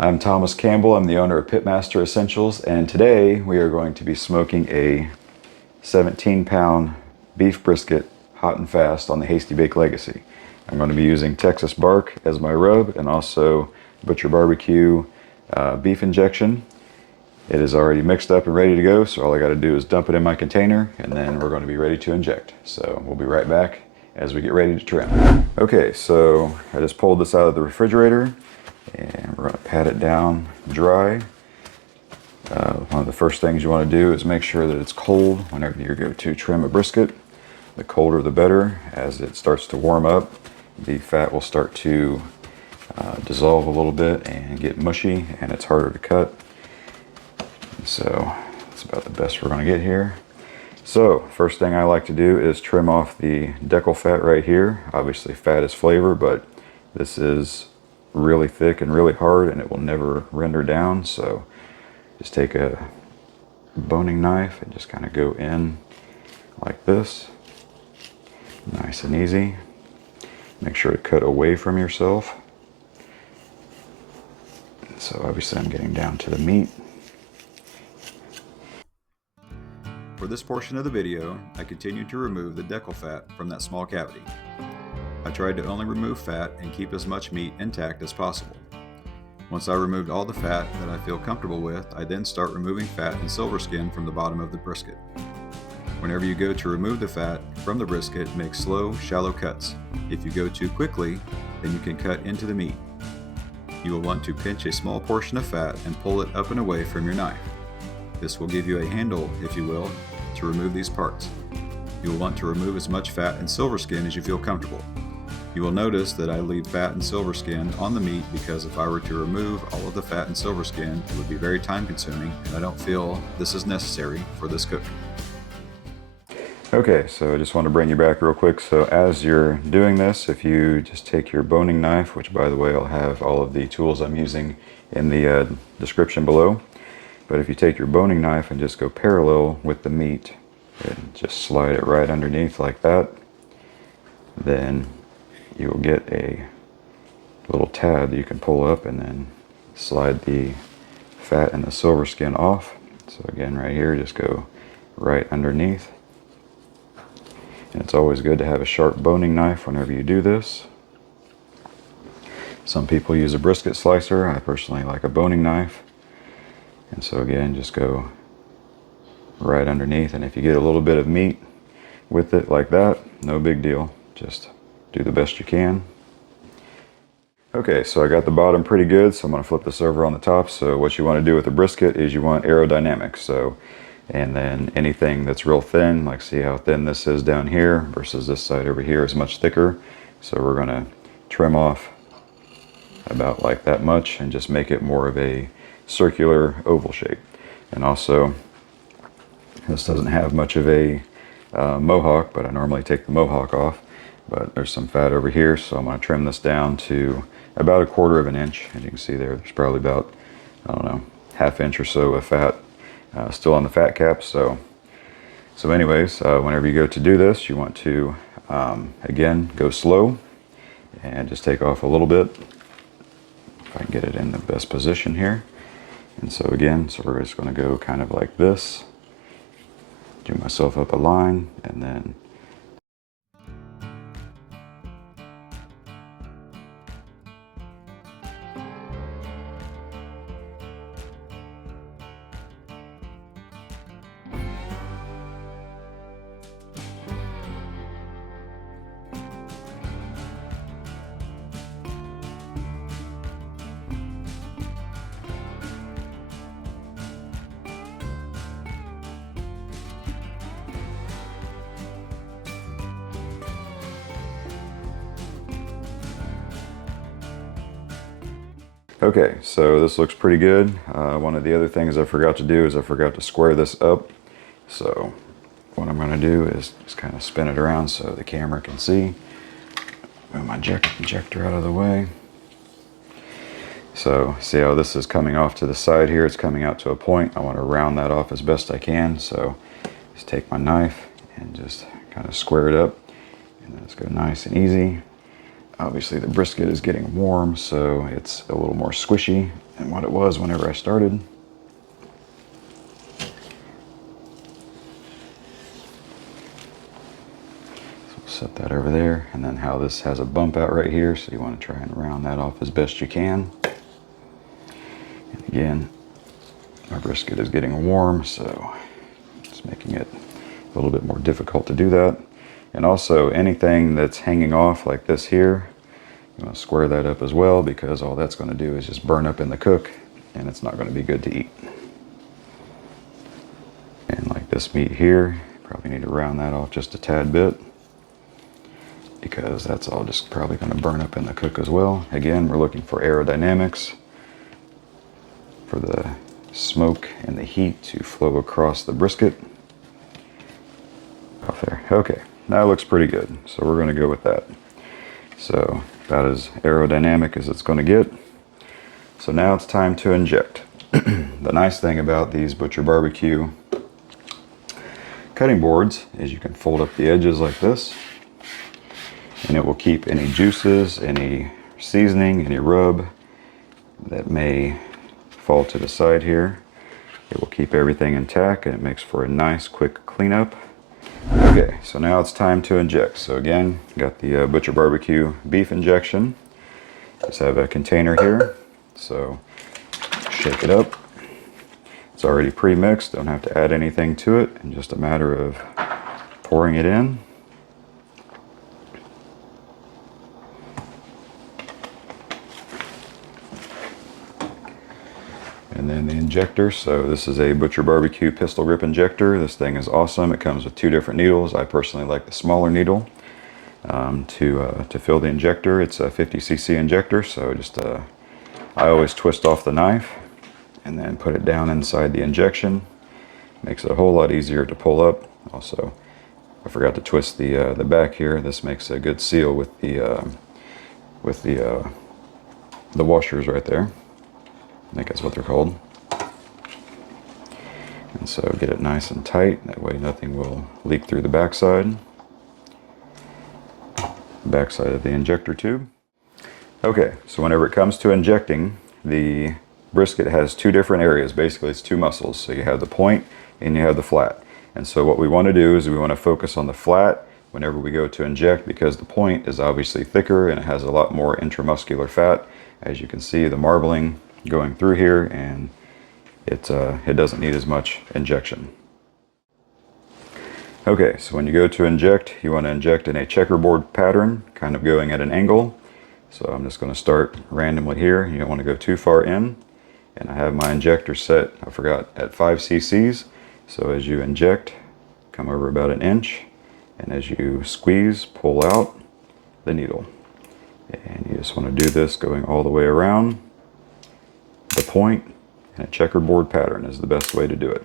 I'm Thomas Campbell. I'm the owner of Pitmaster Essentials, and today we are going to be smoking a 17-pound beef brisket hot and fast on the Hasty Bake Legacy. I'm going to be using Texas Bark as my rub and also Butcher BBQ beef injection. It is already mixed up and ready to go, so all I got to do is dump it in my container and then we're going to be ready to inject. So we'll be right back as we get ready to trim. Okay, so I just pulled this out of the refrigerator and we're going to pat it down dry. One of the first things you want to do is make sure that it's cold whenever you go to trim a brisket. The colder the better. As it starts to warm up, the fat will start to dissolve a little bit and get mushy, and it's harder to cut. So that's about the best we're going to get here. So first thing I like to do is trim off the decal fat right here. Obviously fat is flavor, but this is really thick and really hard and it will never render down. So just take a boning knife and just kind of go in like this. Nice and easy. Make sure to cut away from yourself. So obviously I'm getting down to the meat. For this portion of the video, I continued to remove the decal fat from that small cavity. I tried to only remove fat and keep as much meat intact as possible. Once I removed all the fat that I feel comfortable with, I then start removing fat and silver skin from the bottom of the brisket. Whenever you go to remove the fat from the brisket, make slow, shallow cuts. If you go too quickly, then you can cut into the meat. You will want to pinch a small portion of fat and pull it up and away from your knife. This will give you a handle, if you will, to remove these parts. You will want to remove as much fat and silver skin as you feel comfortable. You will notice that I leave fat and silver skin on the meat because if I were to remove all of the fat and silver skin, it would be very time consuming, and I don't feel this is necessary for this cooking. Okay, so I just want to bring you back real quick. So as you're doing this, if you just take your boning knife, which by the way, I'll have all of the tools I'm using in the description below. But if you take your boning knife and just go parallel with the meat and just slide it right underneath like that, then you will get a little tab that you can pull up and then slide the fat and the silver skin off. So again, right here, just go right underneath. And it's always good to have a sharp boning knife whenever you do this. Some people use a brisket slicer. I personally like a boning knife. And so again, just go right underneath. And if you get a little bit of meat with it like that, no big deal. Just do the best you can. Okay, so I got the bottom pretty good, so I'm going to flip this over on the top. So what you want to do with the brisket is you want aerodynamics. So, and then anything that's real thin, like see how thin this is down here versus this side over here is much thicker. So we're going to trim off about like that much and just make it more of a circular oval shape. And also, this doesn't have much of a mohawk, but I normally take the mohawk off. But there's some fat over here, so I'm going to trim this down to about 1/4 of an inch. As you can see there's probably about, I don't know, 1/2 inch or so of fat still on the fat cap. So anyways, whenever you go to do this, you want to, again, go slow and just take off a little bit. If I can get it in the best position here. And so again, so we're just going to go kind of like this. Do myself up a line and then okay, so this looks pretty good. One of the other things I forgot to do is I forgot to square this up. So what I'm going to do is just kind of spin it around so the camera can see. Move my injector out of the way. So see how this is coming off to the side here? It's coming out to a point. I want to round that off as best I can. So just take my knife and just kind of square it up. And then it's go nice and easy. Obviously the brisket is getting warm, so it's a little more squishy than what it was whenever I started. So we'll set that over there, and then how this has a bump out right here, so you want to try and round that off as best you can. And again, my brisket is getting warm, so it's making it a little bit more difficult to do that. And also anything that's hanging off like this here, you want to square that up as well, because all that's going to do is just burn up in the cook, and it's not going to be good to eat. And like this meat here, probably need to round that off just a tad bit, because that's all just probably going to burn up in the cook as well. Again, we're looking for aerodynamics, for the smoke and the heat to flow across the brisket. Off there. Okay, that looks pretty good, so we're going to go with that. So about as aerodynamic as it's going to get. So now it's time to inject. The nice thing about these Butcher BBQ cutting boards is you can fold up the edges like this, and it will keep any juices, any seasoning, any rub that may fall to the side here. It will keep everything intact, and it makes for a nice quick cleanup. Okay, so now it's time to inject. So again, got the Butcher BBQ beef injection. Just have a container here, so shake it up. It's already pre-mixed, don't have to add anything to it, and just a matter of pouring it in. And then the injector. So this is a Butcher BBQ pistol grip injector. This thing is awesome. It comes with 2 different needles. I personally like the smaller needle to fill the injector. It's a 50cc injector, so just I always twist off the knife and then put it down inside the injection. Makes it a whole lot easier to pull up. Also, I forgot to twist the back here. This makes a good seal with the washers right there. I think that's what they're called. And so get it nice and tight, that way nothing will leak through the backside of the injector tube. Okay, so whenever it comes to injecting, the brisket has 2 different areas. Basically it's 2 muscles. So you have the point and you have the flat. And so what we want to do is we want to focus on the flat whenever we go to inject, because the point is obviously thicker and it has a lot more intramuscular fat. As you can see, the marbling going through here, and it doesn't need as much injection. Okay, so when you go to inject, you want to inject in a checkerboard pattern, kind of going at an angle. So I'm just going to start randomly here. You don't want to go too far in. And I have my injector set, I forgot, at 5 cc's. So as you inject, come over about an inch, and as you squeeze, pull out the needle. And you just want to do this going all the way around the point, and a checkerboard pattern is the best way to do it.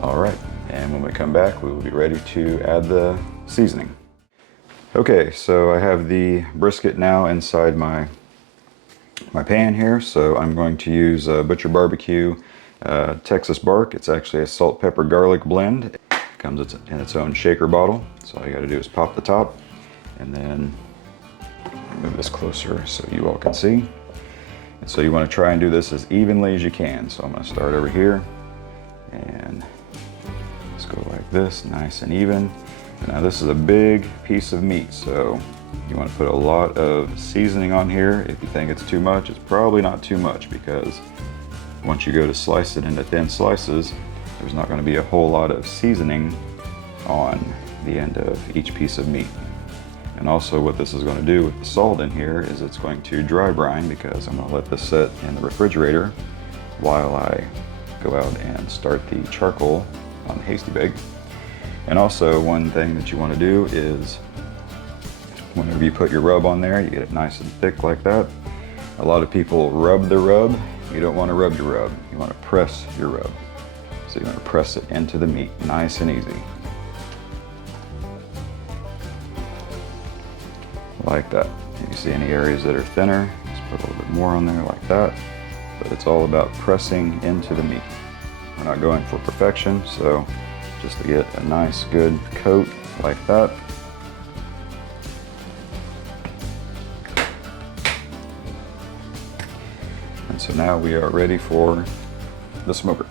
All right, and when we come back, we will be ready to add the seasoning. Okay, so I have the brisket now inside my pan here. So I'm going to use Butcher BBQ Texas Bark. It's actually a salt, pepper, garlic blend. It comes in its own shaker bottle. So all you gotta do is pop the top, and then move this closer so you all can see. And so you wanna try and do this as evenly as you can. So I'm gonna start over here, and just go like this, nice and even. Now this is a big piece of meat, so you want to put a lot of seasoning on here. If you think it's too much, it's probably not too much, because once you go to slice it into thin slices, there's not going to be a whole lot of seasoning on the end of each piece of meat. And also what this is going to do with the salt in here is it's going to dry brine, because I'm going to let this sit in the refrigerator while I go out and start the charcoal on the Hasty Bake. And also one thing that you want to do is whenever you put your rub on there, you get it nice and thick like that. A lot of people rub the rub. You don't want to rub your rub. You want to press your rub. So you want to press it into the meat, nice and easy. Like that. If you see any areas that are thinner, just put a little bit more on there like that. But it's all about pressing into the meat. We're not going for perfection, so just to get a nice good coat like that. And so now we are ready for the smoker.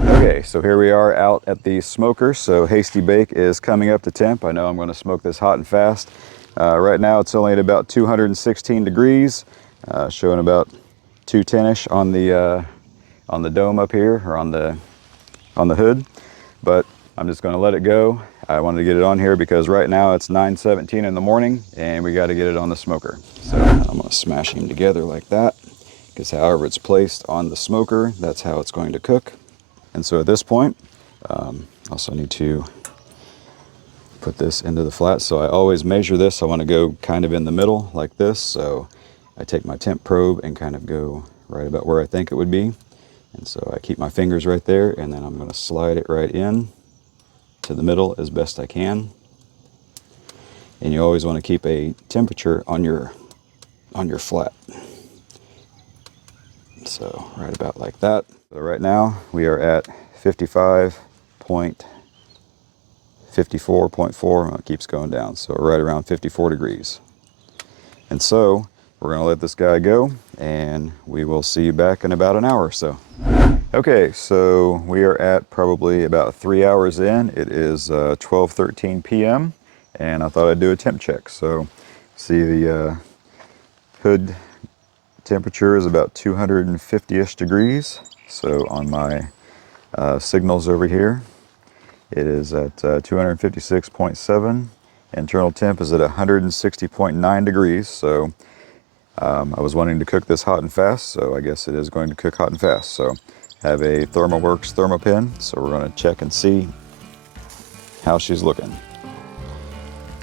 Okay, so here we are out at the smoker. So Hasty Bake is coming up to temp. I know I'm going to smoke this hot and fast. Right now it's only at about 216 degrees, showing about 210-ish on the dome up here, or on the hood. But I'm just going to let it go. I wanted to get it on here because right now it's 9:17 in the morning and we got to get it on the smoker. So I'm going to smash them together like that, because however it's placed on the smoker, that's how it's going to cook. And so at this point, also need to put this into the flat. So I always measure this. I want to go kind of in the middle like this. So I take my temp probe and kind of go right about where I think it would be. And so I keep my fingers right there, and then I'm going to slide it right in to the middle as best I can. And you always want to keep a temperature on your flat. So right about like that. So right now we are at 54.4, it keeps going down, so right around 54 degrees. And so we're going to let this guy go, and we will see you back in about an hour or so. Okay, so we are at probably about 3 hours in. It is 12:13 p.m. and I thought I'd do a temp check. So see the hood temperature is about 250-ish degrees. So on my signals over here, it is at 256.7. Internal temp is at 160.9 degrees. So I was wanting to cook this hot and fast, so I guess it is going to cook hot and fast. So have a ThermoWorks thermopin, so we're going to check and see how she's looking.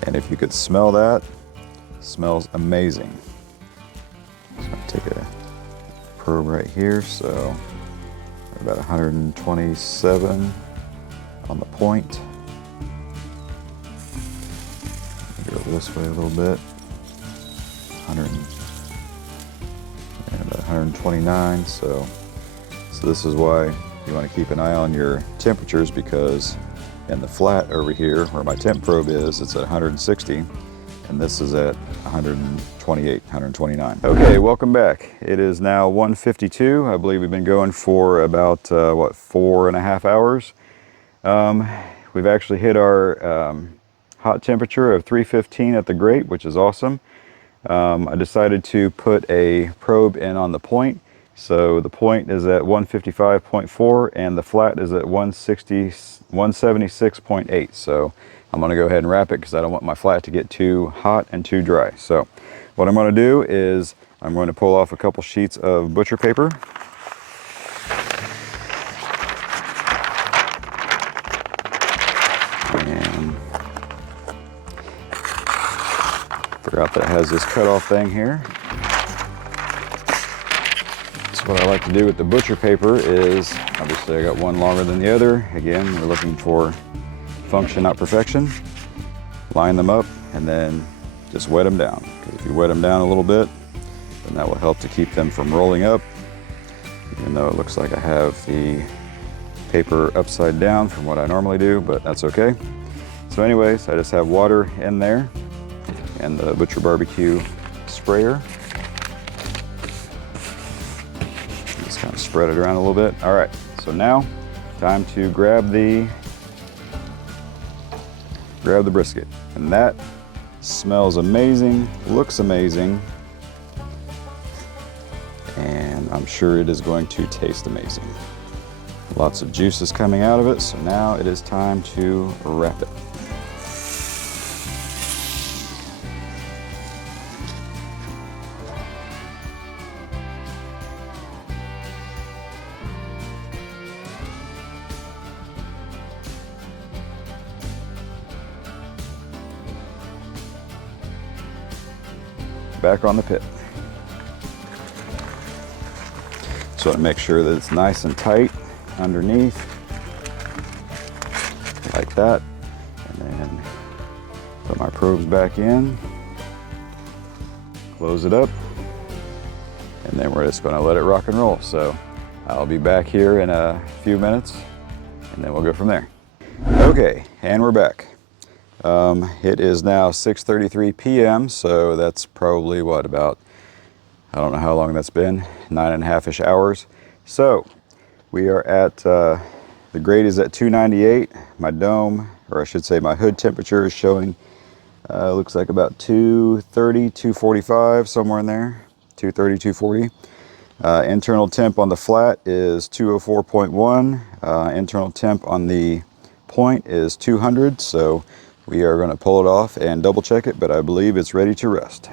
And if you could smell that, it smells amazing. Just going to take a probe right here, so about 127 on the point. Go this way a little bit. 100 and about 129. So this is why you want to keep an eye on your temperatures, because in the flat over here where my temp probe is, it's at 160, and this is at 128, 129. Okay, welcome back. It is now 1:52. I believe we've been going for about 4.5 hours. We've actually hit our hot temperature of 315 at the grate, which is awesome. I decided to put a probe in on the point. So the point is at 155.4 and the flat is at 176.8. So I'm going to go ahead and wrap it because I don't want my flat to get too hot and too dry. So what I'm going to do is I'm going to pull off a couple sheets of butcher paper. And forgot that it has this cutoff thing here. So what I like to do with the butcher paper is, obviously I got one longer than the other. Again, we're looking for function, not perfection. Line them up and then just wet them down. Because if you wet them down a little bit, then that will help to keep them from rolling up. Even though it looks like I have the paper upside down from what I normally do, but that's okay. So anyways, I just have water in there and the Butcher BBQ sprayer. Just kind of spread it around a little bit. All right, so now time to grab the brisket. And that smells amazing, looks amazing, and I'm sure it is going to taste amazing. Lots of juices coming out of it, so now it is time to wrap it. Back on the pit. Just want to make sure that it's nice and tight underneath, like that. And then put my probes back in, close it up, and then we're just going to let it rock and roll. So I'll be back here in a few minutes, and then we'll go from there. Okay, and we're back. It is now 6:33 p.m., so that's probably what, about, I don't know how long that's been, 9.5-ish hours. So we are at, the grate is at 298. My dome, or I should say my hood temperature is showing, looks like about 230, 245, somewhere in there, 230, 240. Internal temp on the flat is 204.1. Internal temp on the point is 200, so we are going to pull it off and double check it, but I believe it's ready to rest.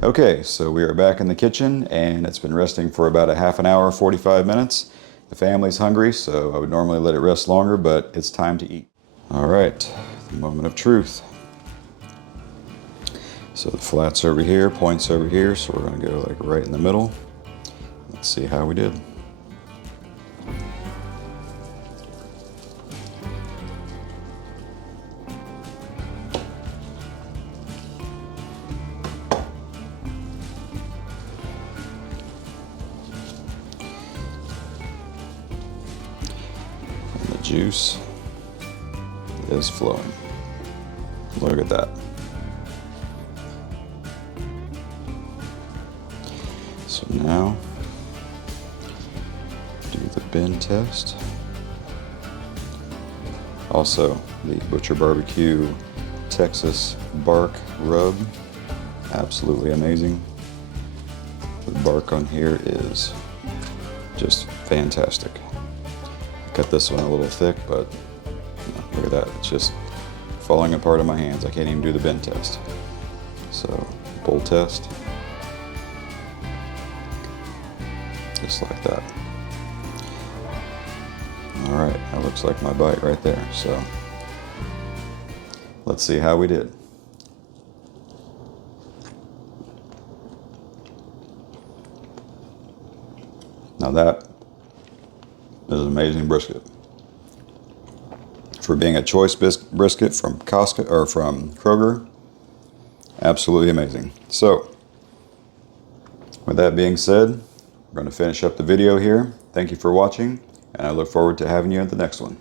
Okay, so we are back in the kitchen, and it's been resting for about a half an hour, 45 minutes. The family's hungry, so I would normally let it rest longer, but it's time to eat. All right, the moment of truth. So the flat's over here, point's over here, so we're going to go like right in the middle. Let's see how we did. Juice is flowing. Look at that. So now, do the bend test. Also, the Butcher BBQ Texas Bark rub. Absolutely amazing. The bark on here is just fantastic. Cut this one a little thick, but look at that. It's just falling apart in my hands. I can't even do the bend test. So, pull test. Just like that. All right, that looks like my bite right there. So, let's see how we did. Now that is an amazing brisket. For being a choice brisket from Costco or from Kroger, absolutely amazing. So, with that being said, we're going to finish up the video here. Thank you for watching, and I look forward to having you at the next one.